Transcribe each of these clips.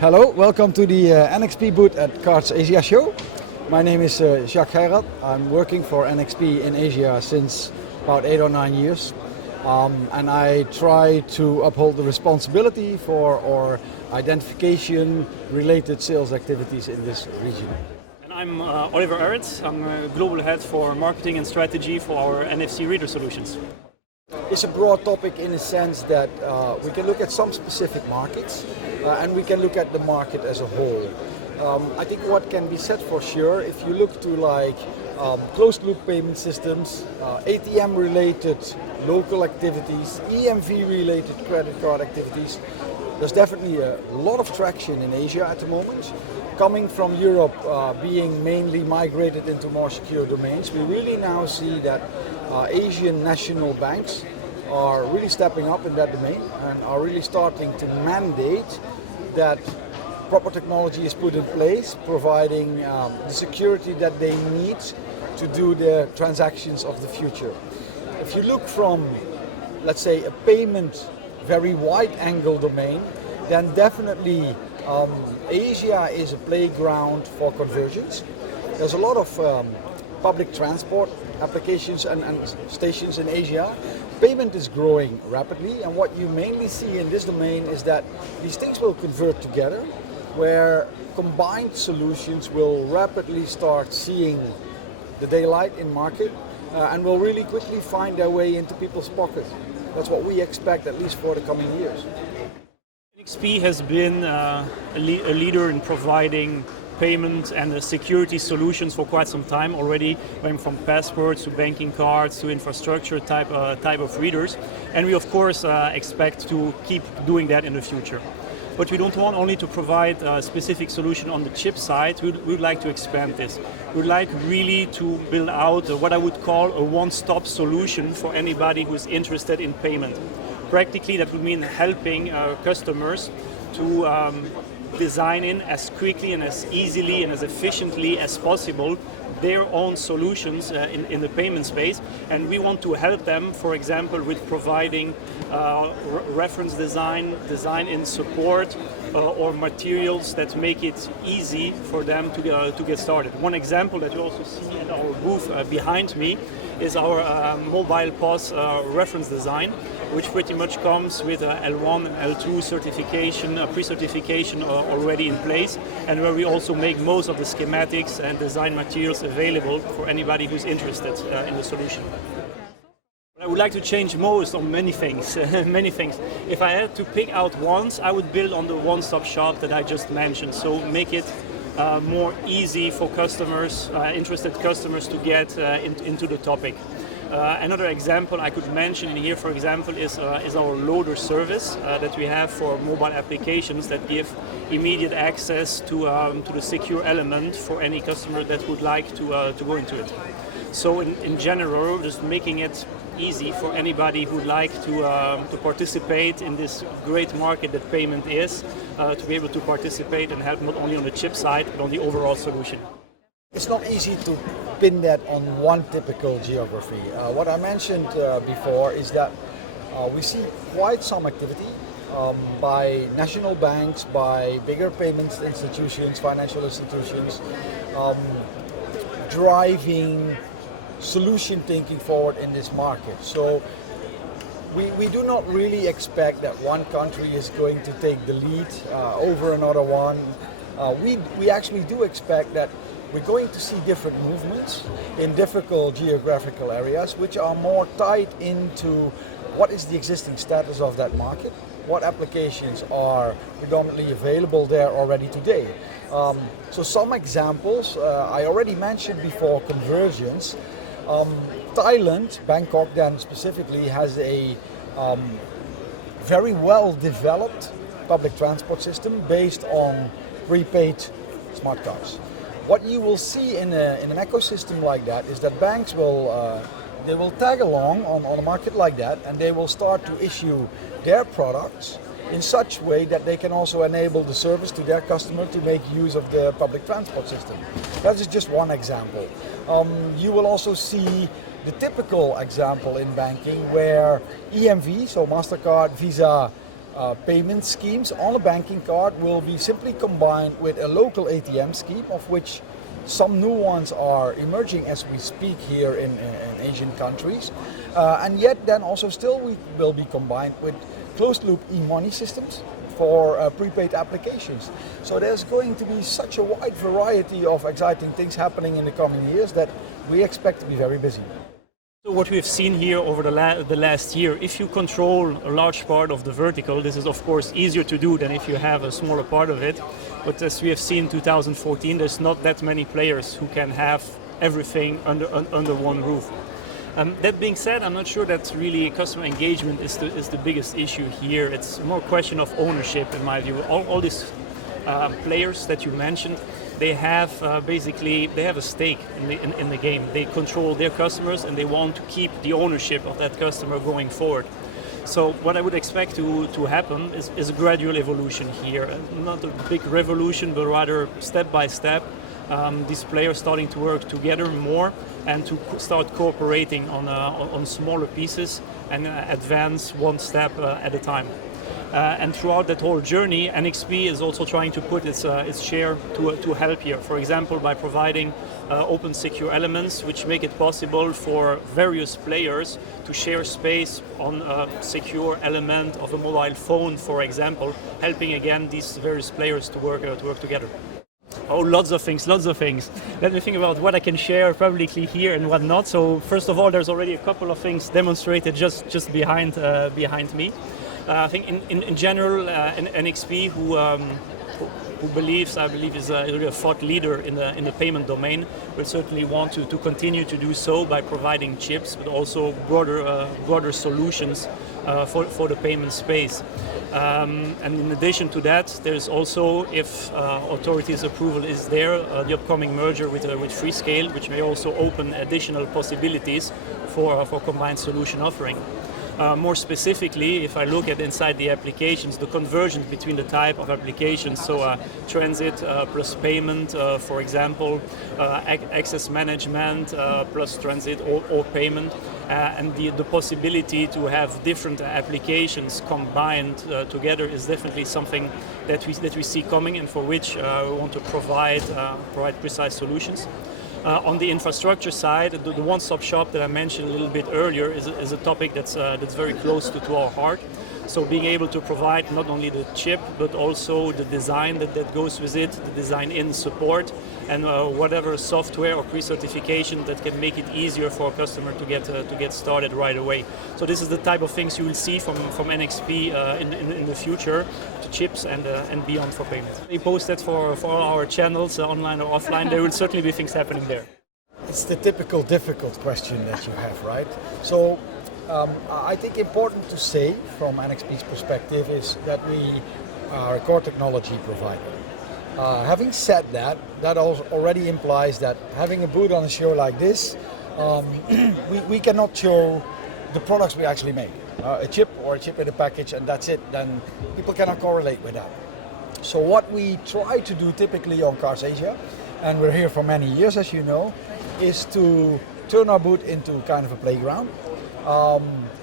Hello, welcome to the NXP booth at Cards Asia Show. My name is Jacques Gerard. I'm working for NXP in Asia since about 8 or 9 years. And I try to uphold the responsibility for our identification related sales activities in this region. And I'm Oliver Arets. I'm Global Head for Marketing and Strategy for our NFC reader solutions. It's a broad topic in the sense that we can look at some specific markets and we can look at the market as a whole. I think what can be said for sure, if you look to like closed loop payment systems, ATM related local activities, EMV related credit card activities, there's definitely a lot of traction in Asia at the moment. Coming from Europe being mainly migrated into more secure domains, we really now see that Asian national banks are really stepping up in that domain and are really starting to mandate that proper technology is put in place, providing the security that they need to do the transactions of the future. If you look from, let's say, a payment very wide angle domain, then definitely Asia is a playground for convergence. There's a lot of public transport applications and stations in Asia. Payment is growing rapidly, and what you mainly see in this domain is that these things will convert together, where combined solutions will rapidly start seeing the daylight in market and will really quickly find their way into people's pockets. That's what we expect, at least for the coming years. NXP has been a leader in providing payment and security solutions for quite some time already, going from passports to banking cards to infrastructure type of readers, and we of course expect to keep doing that in the future. But we don't want only to provide a specific solution on the chip side. We would like to expand this. We would like really to build out what I would call a one-stop solution for anybody who's interested in payment. Practically, that would mean helping our customers to design in as quickly and as easily and as efficiently as possible their own solutions in the payment space, and we want to help them, for example, with providing reference design in support, or materials that make it easy for them to get started. One example that you also see in our booth behind me is our mobile POS reference design, which pretty much comes with a L1 and L2 certification, pre-certification already in place, and where we also make most of the schematics and design materials available for anybody who's interested in the solution. I would like to change most on many things, many things. If I had to pick out ones, I would build on the one-stop shop that I just mentioned, so make it more easy for customers, interested customers, to get into the topic. Another example I could mention in here, for example, is our loader service that we have for mobile applications that give immediate access to the secure element for any customer that would like to go into it. So in general, just making it easy for anybody who would like to participate in this great market that payment is, to be able to participate and help not only on the chip side, but on the overall solution. It's not easy to pin that on one typical geography. What I mentioned before is that we see quite some activity by national banks, by bigger payments institutions, financial institutions, driving solution thinking forward in this market. So we do not really expect that one country is going to take the lead over another one. We actually do expect that we're going to see different movements in difficult geographical areas, which are more tied into what is the existing status of that market, what applications are predominantly available there already today. So some examples, I already mentioned before convergence. Thailand, Bangkok then specifically, has a very well developed public transport system based on prepaid smart cards. What you will see in an ecosystem like that is that banks will tag along on a market like that, and they will start to issue their products in such way that they can also enable the service to their customer to make use of the public transport system. That is just one example. You will also see the typical example in banking where EMV, so MasterCard, Visa, payment schemes on a banking card will be simply combined with a local ATM scheme, of which some new ones are emerging as we speak here in Asian countries. And yet then also still we will be combined with closed loop e-money systems for prepaid applications. So there's going to be such a wide variety of exciting things happening in the coming years that we expect to be very busy. So what we've seen here over the last year, if you control a large part of the vertical, this is of course easier to do than if you have a smaller part of it. But as we have seen in 2014, there's not that many players who can have everything under one roof. That being said, I'm not sure that really customer engagement is the biggest issue here. It's more a question of ownership, in my view. All these players that you mentioned, they have they have a stake in the game. They control their customers and they want to keep the ownership of that customer going forward. So what I would expect to happen is a gradual evolution here. Not a big revolution, but rather step by step. These players starting to work together more and to start cooperating on smaller pieces and advance one step at a time. And throughout that whole journey, NXP is also trying to put its share to help here. For example, by providing open secure elements which make it possible for various players to share space on a secure element of a mobile phone, for example, helping again these various players to work together. Oh, lots of things. Let me think about what I can share publicly here and what not. So first of all, there's already a couple of things demonstrated just behind me. I think in general, NXP, who believes, I believe, is really a thought leader in the payment domain, will certainly want to continue to do so by providing chips, but also broader solutions for the payment space. And in addition to that, there's also, if authorities' approval is there, the upcoming merger with Freescale, which may also open additional possibilities for combined solution offering. More specifically, if I look at inside the applications, the convergence between the type of applications, so transit plus payment, for example, access management plus transit or payment, and the possibility to have different applications combined together is definitely something that we see coming and for which we want to provide precise solutions. On the infrastructure side, the one-stop shop that I mentioned a little bit earlier is a topic that's very close to our heart. So being able to provide not only the chip, but also the design that goes with it, the design-in support, and whatever software or pre-certification that can make it easier for a customer to get started right away. So this is the type of things you will see from NXP in the future, to chips and beyond for payments. We post that for all our channels, online or offline. There will certainly be things happening there. It's the typical difficult question that you have, right? So I think important to say from NXP's perspective is that we are a core technology provider. Having said that, that already implies that having a booth on a show like this, we cannot show the products we actually make. A chip or a chip in a package and that's it, then people cannot correlate with that. So what we try to do typically on Cars Asia, and we're here for many years as you know, is to turn our booth into kind of a playground,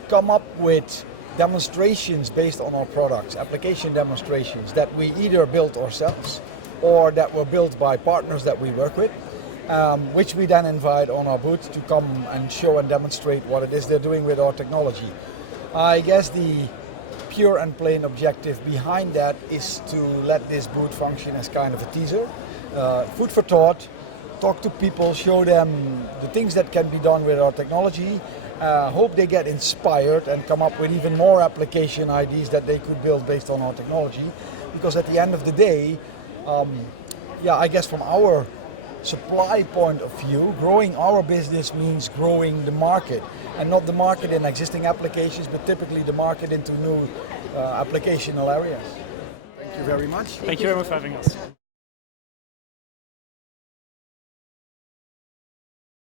come up with demonstrations based on our products, application demonstrations that we either built ourselves or that were built by partners that we work with, which we then invite on our booth to come and show and demonstrate what it is they're doing with our technology. I guess the pure and plain objective behind that is to let this booth function as kind of a teaser, food for thought, talk to people, show them the things that can be done with our technology, hope they get inspired and come up with even more application ideas that they could build based on our technology. Because at the end of the day, I guess from our supply point of view, growing our business means growing the market, and not the market in existing applications, but typically the market into new applicational areas. Thank you very much. Thank you very much for having us.